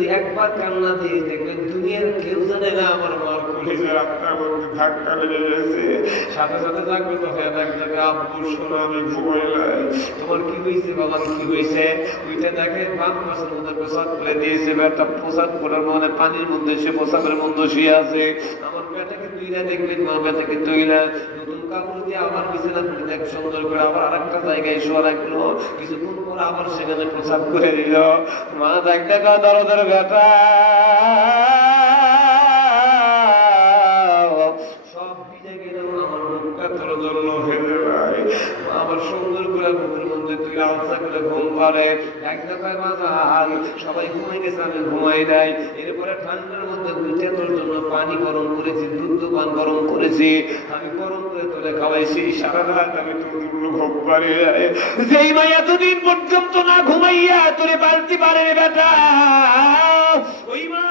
একবার কান্না দিয়ে দেখবেন দুনিয়ার কেউ জানে না আমার মার কলিজার আপনার মধ্যে ধাক্কা লেগে গেছে, সাথে সাথে থাকবে তো হ্যাঁ দেখবে আব্বু শোনো আমি ঘুমাইলাই, তোমার কি হয়েছে বাবা কি হয়েছে? ওইটা দেখে বাম পাশের মধ্যে প্রসাদ করে দিয়েছে, একটা প্রসাদ করার মানে পানির মধ্যে সে প্রসাদের মধ্যে শুয়ে আছে। আমার পেটাকে তুইরা দেখবেন মা পেটাকে তুইরা নতুন কাপড় দিয়ে আমার বিছানা তুলে দেখ সুন্দর করে আবার আরেকটা জায়গায় শোয়া রাখলো, কিছুক্ষণ পর আবার সেখানে প্রসাদ করে দিল। মা দেখতে দরদের বেটা সব ভিজে গেল, আমার মুখটা তরজল হয়ে যায়। আবার সুন্দর করে মুখের মধ্যে তুই আলসা করে ঘুম পারে। এক দেখায় বাজার সবাই ঘুমাই গেছে, আমি ঘুমাই নাই। এরপরে ঠান্ডার মধ্যে উঠে তোর জন্য পানি গরম করেছি, দুধ পান গরম করেছি, আমি গরম করে তোলে খাওয়াইছি। সারা রাত আমি তোর জন্য ঘুম পারি। যেই মা এতদিন পর্যন্ত না ঘুমাইয়া তোরে পালতে পারে বেটা, ওই মা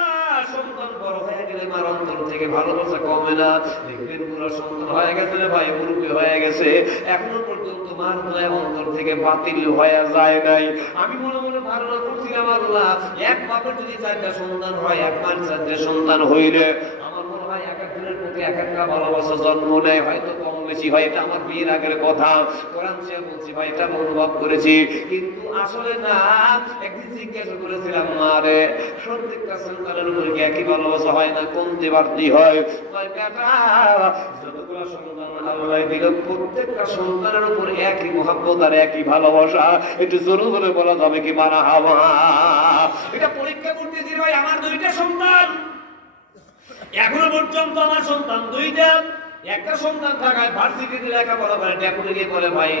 সন্তান বড় হয়ে গেলে মার অন্তর থেকে ভালোবাসা কমে না। দেখবেন পুরো সন্তান হয়ে গেছে রে ভাই, মুরব্বী হয়ে গেছে, এখনো পর্যন্ত মার দয়া অন্তর থেকে বাতিল হয়ে যায় নাই। আমি মনে মনে ধারণা করছিলাম আল্লাহ এক বাপের যদি 4টা সন্তান হয়, এক মার 4টে সন্তান হইলে আমার মনে হয় এক একজনের প্রতি এক একটা ভালোবাসা জন্ম নেয়, হয়তো কম বেশি হয়। এটা আমার বিয়ের আগের কথা, কোরআন শেয়ার বলছি ভাই, এটা অনুভব করেছি। কিন্তু আসলে না, একদিন জিজ্ঞাসা করেছিলাম মারে প্রত্যেকটা সন্তানের উপর কি একই ভালোবাসা হয় না কমতে বাড়তি হয়? যতগুলো সন্তান আল্লাহ দিল প্রত্যেকটা সন্তানের উপর একই মহব্বত আর একই ভালোবাসা। একটু জোরে জোরে বলা যাবে কি মারা হাওয়া? এটা পরীক্ষা করতেছি ভাই, আমার 2টা সন্তান, এখনো পর্যন্ত আমার সন্তান 2টা। একটা সন্তান থাকায় ভার্সিটিতে লেখাপড়া করে, ডেপুটি গিয়ে বলে ভাই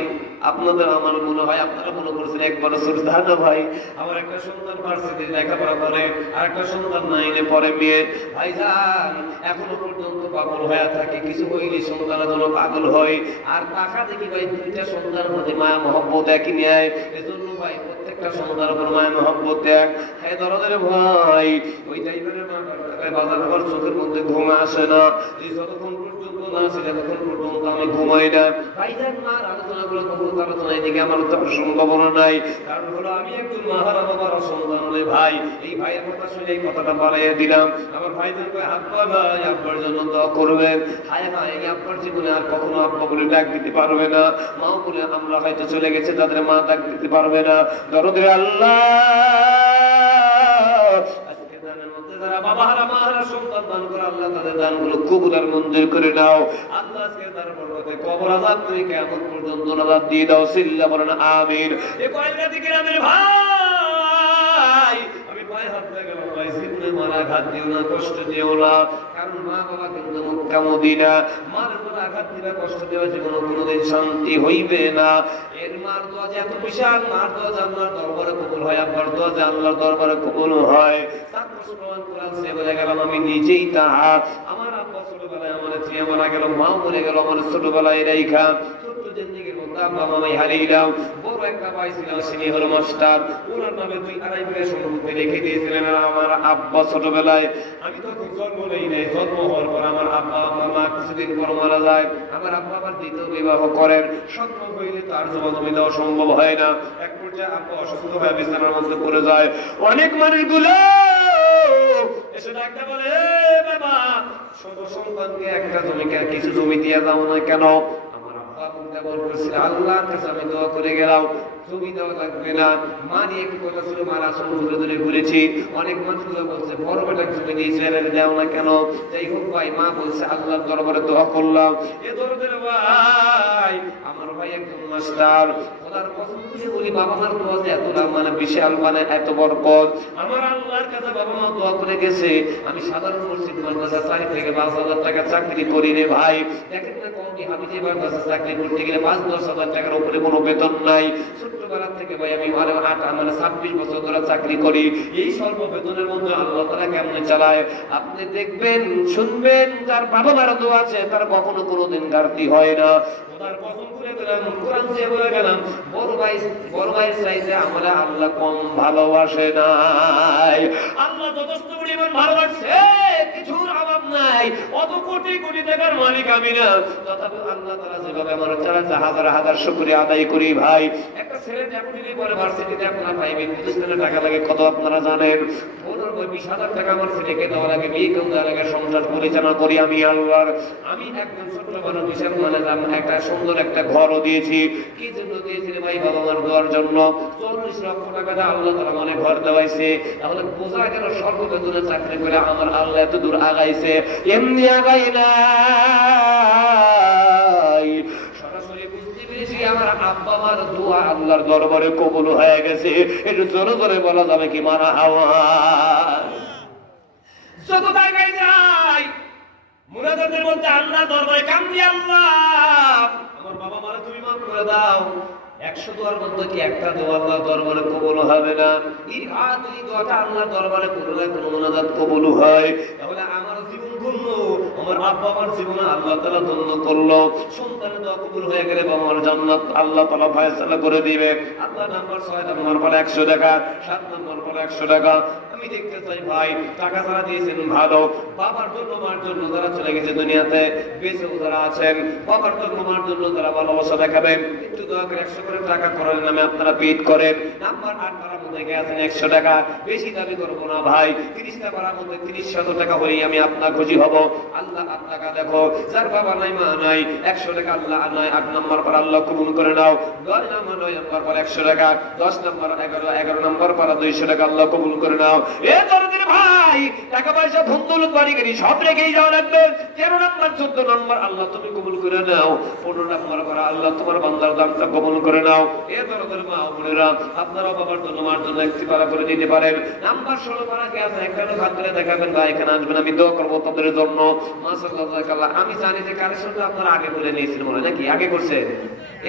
আপনাদের আমার মনে হয় আপনারা মনে করছেন একবার সুবিধা না ভাই, আমার একটা সন্তান ভার্সিটিতে লেখাপড়া করে আর একটা সন্তান 9-এ পড়ে মেয়ে। ভাই যান এখনো পর্যন্ত পাগল হয়ে থাকে, কিছু হইলে সন্তানের জন্য পাগল হয়। আর টাকা দেখি ভাই 2টা সন্তান প্রতি মায়া মহব্বত একই নেয়। এজন্য ভাই প্রত্যেকটা সন্তানের উপর মায়া মহব্বত এক। হ্যাঁ দরদের ভাই, ওই টাইপের মা বাজার ঘর চোখের মধ্যে ঘুম আসে না, যতক্ষণ পর্যন্ত না ছিল ততক্ষণ পর্যন্ত আমি ঘুমাই না। ভাইজান মার আলোচনাগুলো কবুল আলোচনা এদিকে আমার সম্ভাবনা নাই, কারণ হলো আমি একজন মাহারা বাবার সন্তান নই ভাই। এই ভাইয়ের কথা শুনে এই কথাটা বাড়াইয়া দিলাম। আমার ভাইজান কয় আব্বা ভাই আব্বার জন্য দোয়া করবেন। হায় ভাই এই আব্বার জীবনে আর কখনো আব্বা বলে ডাক দিতে পারবে না, মাও বলে আমরা হয়তো চলে গেছে তাদের মা ডাক দিতে পারবে না। দরদের আল্লাহ বাবারা মারা সন্তান দান করে আল্লাহ তাদের দানগুলো কবুল আর মঞ্জুর করে নাও। আল্লাহ আজকে তার বরকতে কবর আযাব থেকে কিয়ামত পর্যন্ত নাজাত দিয়ে দাও। সিল্লা বলেন আমিন। এই কয়টা দিকে আমাদের ভাই আমি পায়ে হাত দিয়ে গেলাম, ভাই জিন্দে মারা আঘাত দিও না, কষ্ট দিও না, কারণ মা বাবা কিন্তু মক্কা মদিনা, মার উপর আঘাত দিলে কষ্ট দেওয়া জীবনে কোনোদিন শান্তি হইবে না। এর মার দোয়া যে এত বিশাল, মার দোয়া যে আল্লাহর দরবারে কবুল হয়, আব্বার দোয়া যে আল্লাহর দরবারে কবুল হয়। আমি নিজেই তাহা। আমার আব্বা ছোটবেলায় আমার ছেলে মারা গেল, মাও মরে গেল আমার ছোটবেলায় রেখা। ছোট্ট জিন্দেগির মধ্যে আব্বা মামাই হারিয়েলাম। বড় একটা ভাই ছিল, তিনি হলো মাস্টার, ওনার নামে 2-2.5 বিঘা সম্পত্তি রেখে দিয়েছিলেন আমার আব্বা ছোটবেলায়। আমি তখন জন্ম নেই নাই, জন্ম হওয়ার পর আমার আব্বা আমার মা কিছুদিন পর মারা যায়। আমার আব্বা আবার 2য় বিবাহ করেন। সন্তান হইলে তার জমি দেওয়া সম্ভব হয় না। এক পর্যায়ে আব্বা অসুস্থ হয়ে বিছানার মধ্যে পড়ে যায়। অনেক মানুষগুলো এসে ডাকতে বলে বাবা ছোট সন্তানকে একটা জমিকে কিছু জমি দিয়ে দাও না কেন? আমার আব্বা বলতে বলছিল আল্লাহর কাছে আমি দোয়া করে গেলাম জমি দেওয়া লাগবে না। মা নিয়ে কি কথা ছিল, মারা সমুদ্রে ধরে ঘুরেছি। অনেক মানুষগুলো বলছে বড় বেটা জমি দিয়েছে দেও না কেন? যাই হোক ভাই, মা বলছে আল্লাহর দরবারে দোয়া করলাম। এ দরদের ভাই আমার ভাই একজন মাস্টার, ওনার কসম করে বলি বাবা মার দোয়া যে এত মানে বিশাল, মানে এত বরকত। আমার আল্লাহর কাছে বাবা মা দোয়া করে গেছে। আমি সাধারণ মসজিদ মাদ্রাসা 4 থেকে 5,000 টাকা চাকরি করি রে ভাই। দেখেন না কম আমি যে মাদ্রাসা চাকরি করতে গেলে 5-10 হাজার টাকার উপরে কোনো বেতন নাই। ছোট্টবেলা থেকে ভাই আমি 26 বছর ধরে চাকরি করি। এই স্বল্প বেতনের মধ্যে আল্লাহ তাআলা কেমনে চালায় আপনি দেখবেন, শুনবেন। যার বাবা মার দোয়া আছে তার কখনো কোনোদিন ঘাটতি হয় না। ওনার কসম করে দিলাম, কোরআন দিয়ে বলে গেলাম, বড় ভাইয়ের চাইতে আমরা আল্লাহ কম ভালোবাসে নাই। আল্লাহ যথেষ্ট পরিমাণ ভালোবাসে, কিছুর অভাব নাই। নাই, অত কোটি কোটি টাকার মালিক আমি না, তথাপি আল্লাহ তাআলা যেভাবে আমার চালাতে হাজার হাজার শুকরিয়া আদায় করি ভাই। একটা ছেলে চাকরি পরে ভার্সিটিতে আপনারা প্রাইভেট প্রতিষ্ঠানে টাকা লাগে কত আপনারা জানেন? 15-20 হাজার টাকা আমার ছেলেকে দেওয়া লাগে, বিয়ে করে দেওয়া লাগে, সংসার পরিচালনা করি আমি আল্লাহর। আমি একজন ছোট্ট মানুষ বিশাল মানে একটা সুন্দর একটা ঘরও দিয়েছি। কি জন্য দিয়েছি ভাই? বাবা মার দেওয়ার জন্য। 40 লক্ষ টাকা দিয়ে আল্লাহ তাআলা মানে ঘর দেওয়াইছে। তাহলে বোঝা গেল সর্ববেতনে চাকরি করে আমার আল্লাহ এত দূর আগাইছে। এমনি আগাই নাই, সরাসরি বুঝতে পেরেছি আমার আব্বা আমার দোয়া আল্লাহর দরবারে কবুল হয়ে গেছে। একটু জোরে জোরে বলা যাবে কি মারা হাওয়া? যত জায়গায় যাই মুনাজাতের মধ্যে আল্লাহর দরবারে কান্দি, আল্লাহ আমার বাবা মারা তুমি মাফ করে দাও। 100 দোয়ার মধ্যে কি একটা দোয়া আল্লাহর দরবারে কবুল হবে না? এই দোয়াটা আল্লাহর দরবারে করলে কোন মুনাজাত কবুল হয়? তাহলে আমার জীবন ধন্য, আমার আব্বা আমার জীবনে আল্লাহ তাআলা ধন্য করলো। সন্তানের দোয়া কবুল হয়ে গেলে বাবা মার জান্নাত আল্লাহ তাআলা ফয়সালা করে দিবে। আল্লাহ নাম্বার 6 নাম্বার পরে 100 টাকা, 7 নাম্বার পরে 100 টাকা। আমি দেখতে চাই ভাই টাকা যারা দিয়েছেন ভালো, বাবার জন্য মার জন্য যারা চলে গেছে দুনিয়াতে, বেঁচে যারা আছেন, বাবার জন্য মার জন্য যারা ভালোবাসা দেখাবেন, একটু দয়া করে 100 করে টাকা করার নামে আপনারা পিট করেন। নাম্বার 8 পাড়ার মধ্যে গেছেন 100 টাকা, বেশি দাবি করবো না ভাই। 30টা পাড়ার মধ্যে 30,000 টাকা হলেই আমি আপনার খুশি হব। আল্লাহ 8 টাকা দেখো, যার বাবা নাই মা নাই 100 টাকা আল্লাহ নয় 8 নম্বর পর আল্লাহ কবুল করে নাও। 9 নম্বর 9 নম্বর পর 100 টাকা, 10 নম্বর 11 নম্বর পর 200 টাকা আল্লাহ কবুল করে নাও। এ দরদির ভাই টাকা পয়সা ধন দৌলত বাড়ি গাড়ি সব রেখেই যাওয়া লাগবে। 13 নম্বর 14 নম্বর আল্লাহ তুমি কবুল করে নাও। 15 নম্বর পর আল্লাহ তোমার বান্দার দামটা কবুল করে নাও। এ দরদির মা বোনেরা আপনারা বাবার জন্য মার জন্য একটি পারা করে দিতে পারেন। নাম্বার 16 পারা কে আছে এখানে হাত ধরে দেখাবেন ভাই, এখানে আসবেন, আমি দোয়া করব তাদের জন্য। মাশাআল্লাহ আমি জানি যে কালেকশনটা আপনারা আগে বলে নিয়েছেন মনে নাকি আগে করছে,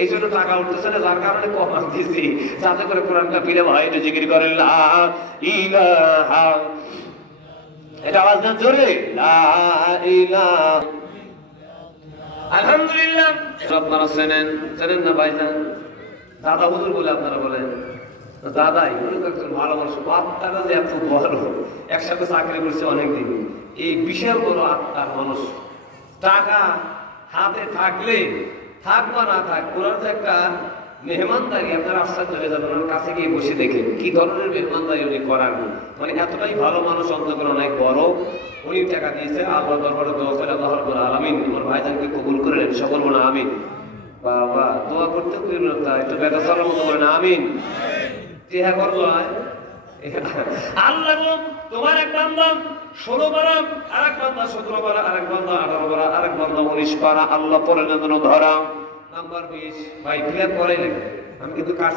এই জন্য টাকা উঠতেছে না, যার কারণে কম দিয়েছি যাতে করে কোরআনটা পিলে ভাই একটু জিকির করেন লা ইলাহা, এটা আওয়াজ না জোরে, লা ইলাহা। আলহামদুলিল্লাহ আপনারা চেনেন না ভাইজান? দাদা হুজুর বলে আপনারা বলেন দাদাই, উনি তো একজন ভালো মানুষ। আত্মাটা যে এত বড়, একসাথে চাকরি করছে অনেকদিন, এই বিশাল বড় আত্মার মানুষ। টাকা হাতে থাকলে থাক বা না থাক, ওনার যে একটা মেহমানদারি আপনার আশ্চর্য হয়ে যাবেন। ওনার কাছে গিয়ে বসে দেখেন কি ধরনের মেহমানদারি উনি করার, মানে এতটাই ভালো মানুষ, অন্তত অনেক বড়। উনি টাকা দিয়েছে, আল্লাহ দরবারে দোয়া করে আল্লাহ রাব্বুল আলামিন আমার ভাইজানকে কবুল করে নেন। সকল বলে আমিন। বাবা দোয়া করতে কইল না, একটু বেটা চলার মতো বলেন আমিন। টিহা করলো আল্লাহ তোমার এক বান্দা 16 পারা, আরেক বান্দা 17 পারা, আরেক বান্দা 18 পারা, আরেক বান্দা 19 পারা আল্লাহ পরে না ধরা। নাম্বার 20 ভাই ক্লিয়ার করে, আমি কিন্তু কাজ